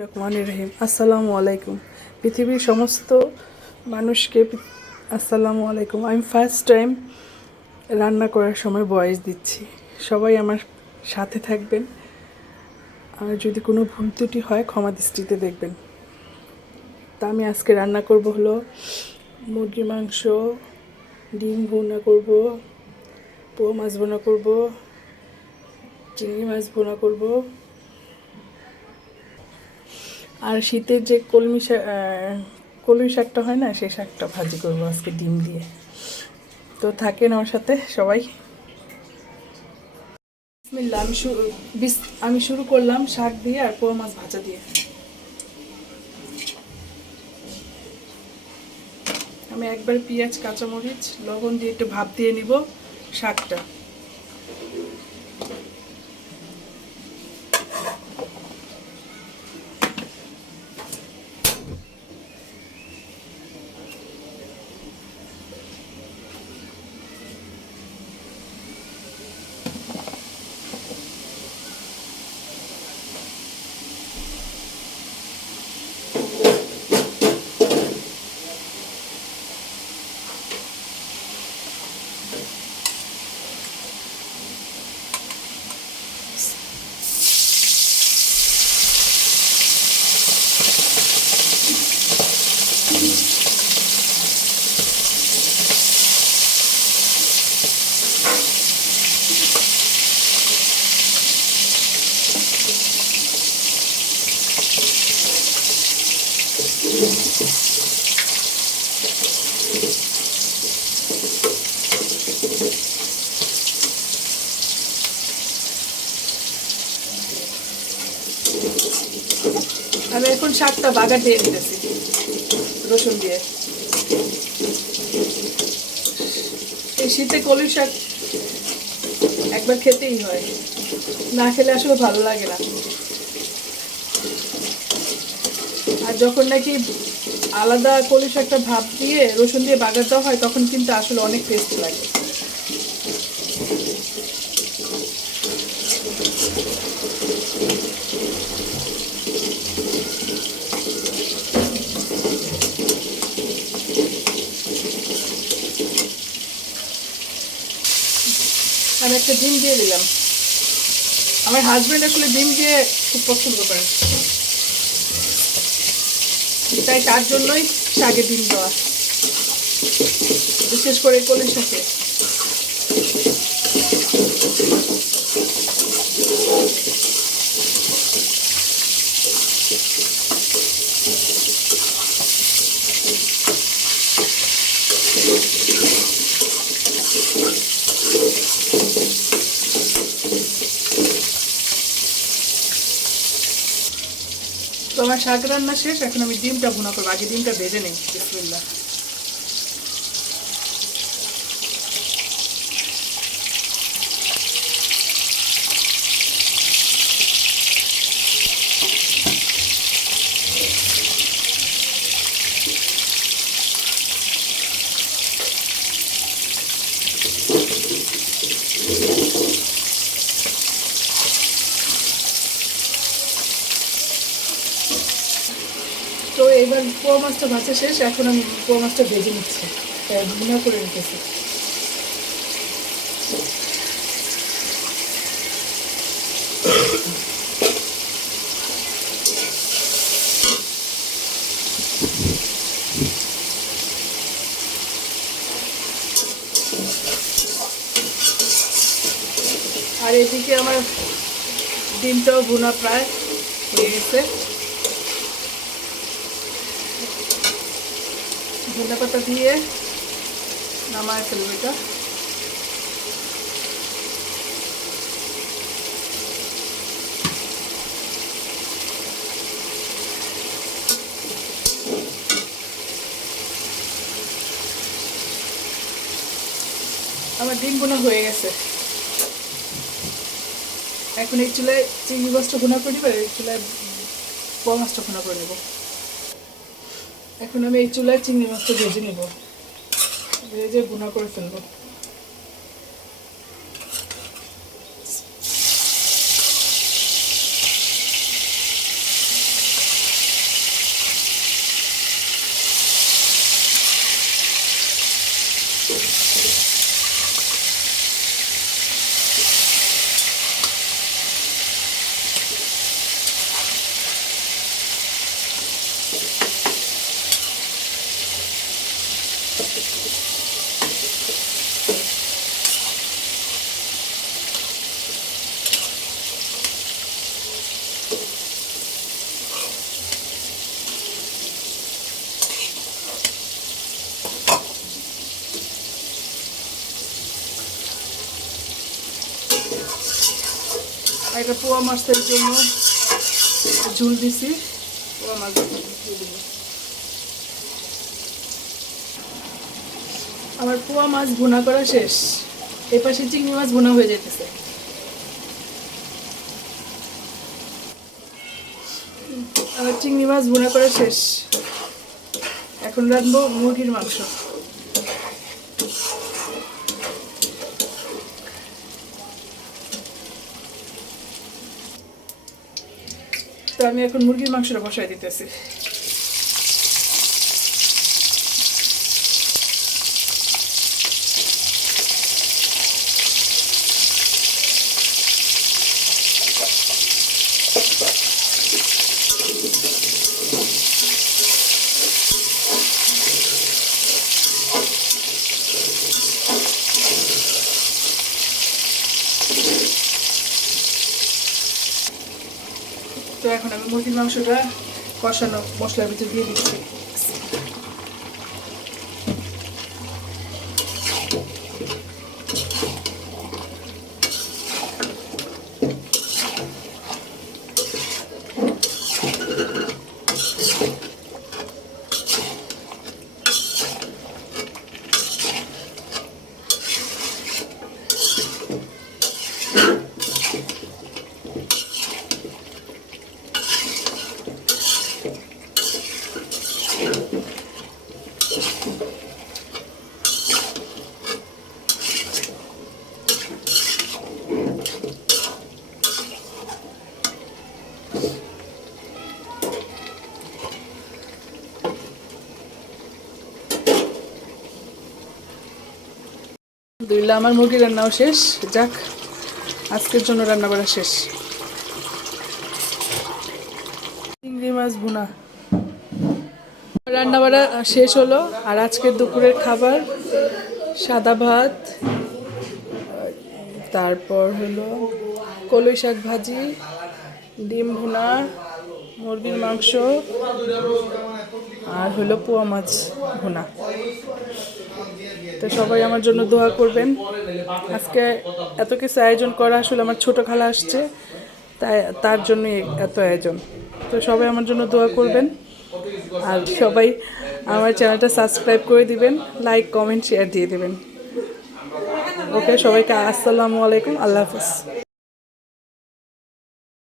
রহমানির রহিম। আসসালামু আলাইকুম পৃথিবীর সমস্ত মানুষকে আসসালামু আলাইকুম। আমি ফার্স্ট টাইম রান্না করার সময় ভয়েস দিচ্ছি, সবাই আমার সাথে থাকবেন। আর যদি কোনো ভুল ত্রুটি হয় ক্ষমা দৃষ্টিতে দেখবেন। তা আমি আজকে রান্না করব হলো মুরগির মাংস, ডিম ভুনা করব, পোয়া মাছ ভুনা করব, চিংড়ি মাছ ভুনা করব, আর শীতের যে কলমি শাকটা হয় না, সেই শাকটা ভাজি করবো আজকে ডিম দিয়ে। তো থাকেন আমার সাথে সবাই। বিসমিল্লাহ। আমি শুরু করলাম শাক দিয়ে আর পোয়া মাছ ভাজা দিয়ে। আমি একবার পেঁয়াজ, কাঁচামরিচ, লবণ দিয়ে একটু ভাপ দিয়ে নিব শাকটা। আমি এখন শাকটা বাগার দিয়ে দিতেছি রসুন দিয়ে। এই শীতে কলমি শাক একবার খেতেই হয়, না খেলে আসলে ভালো লাগে না। আর যখন নাকি আলাদা কলমি শাকটা ভাপ দিয়ে রসুন দিয়ে বাগার দেওয়া হয়, তখন কিন্তু আসলে অনেক টেস্ট লাগে। আমি একটা ডিম দিয়ে দিলাম। আমার হাজব্যান্ড আসলে ডিম দিয়ে খুব পছন্দ করে, তাই তার জন্যই শাকে ডিম দেওয়া, বিশেষ করে কলমি শাকে। তো আমার শাক রান্না শেষ, এখন আমি ডিমটা ভুনা করবো। আগে ডিমটা ভেজে নিই। বিসমিল্লাহ। তো এবার পোয়া মাছটা ভাজা শেষ, এখন আমি পোয়া মাছটা ভেজে নিচ্ছি, ভুনা করে নিতেছি। আর এদিকে আমার ডিমটাও ভুনা প্রায় হয়ে গেছে। ধনে পাতা দিয়ে নামায় ফেলবো এটা। আমার ডিম ভুনা হয়ে গেছে। এখন এই চুলায় চিংড়ি মাছটা ভুনা করে নিব, এই চুলায় পোয়া মাছটা ভুনা করে নেব। এখন আমি এই চুলায় চিংড়ি মাছটা ভেজে নেব, ভেজে ভুনা করে ফেলবো। একটা পোয়া মাছের জন্য ঝুল দিছি, পোয়া মাছ দিয়ে দিব। আমার পোয়া মাছ ভুনা করা শেষ, এই পাশে চিংড়ি মাছ ভুনা হয়ে যেতেছে। আমার চিংড়ি মাছ ভুনা করা শেষ, এখন রাঁধবো মুরগির মাংস। তো আমি এখন মুরগির মাংসটা বসাই দিতেছি। তো এখন আমি মুরগির মাংসটা কষানো মশলার ভিতরে দিয়ে দিচ্ছি। আলহামদুলিল্লাহ আমার মুরগি রান্নাও শেষ। যাক, আজকের জন্য রান্না করা শেষ। চিংড়ি মাছ ভুনা রান্না বাড়া শেষ হলো। আর আজকের দুপুরের খাবার সাদা ভাত, তারপর হলো কলই শাক ভাজি, ডিম ভুনা, মুরগির মাংস, আর হলো পোয়া মাছ ভুনা। তো সবাই আমার জন্য দোয়া করবেন। আজকে এত কিছু আয়োজন করা আসলে আমার ছোট খালা আসছে, তাই তার জন্যই এত আয়োজন। তো সবাই আমার জন্য দোয়া করবেন, আর সবাই আমার চ্যানেলটা সাবস্ক্রাইব করে দিবেন, লাইক কমেন্ট শেয়ার দিয়ে দেবেন। ওকে, সবাইকে আসসালামু আলাইকুম, আল্লাহ হাফিজ।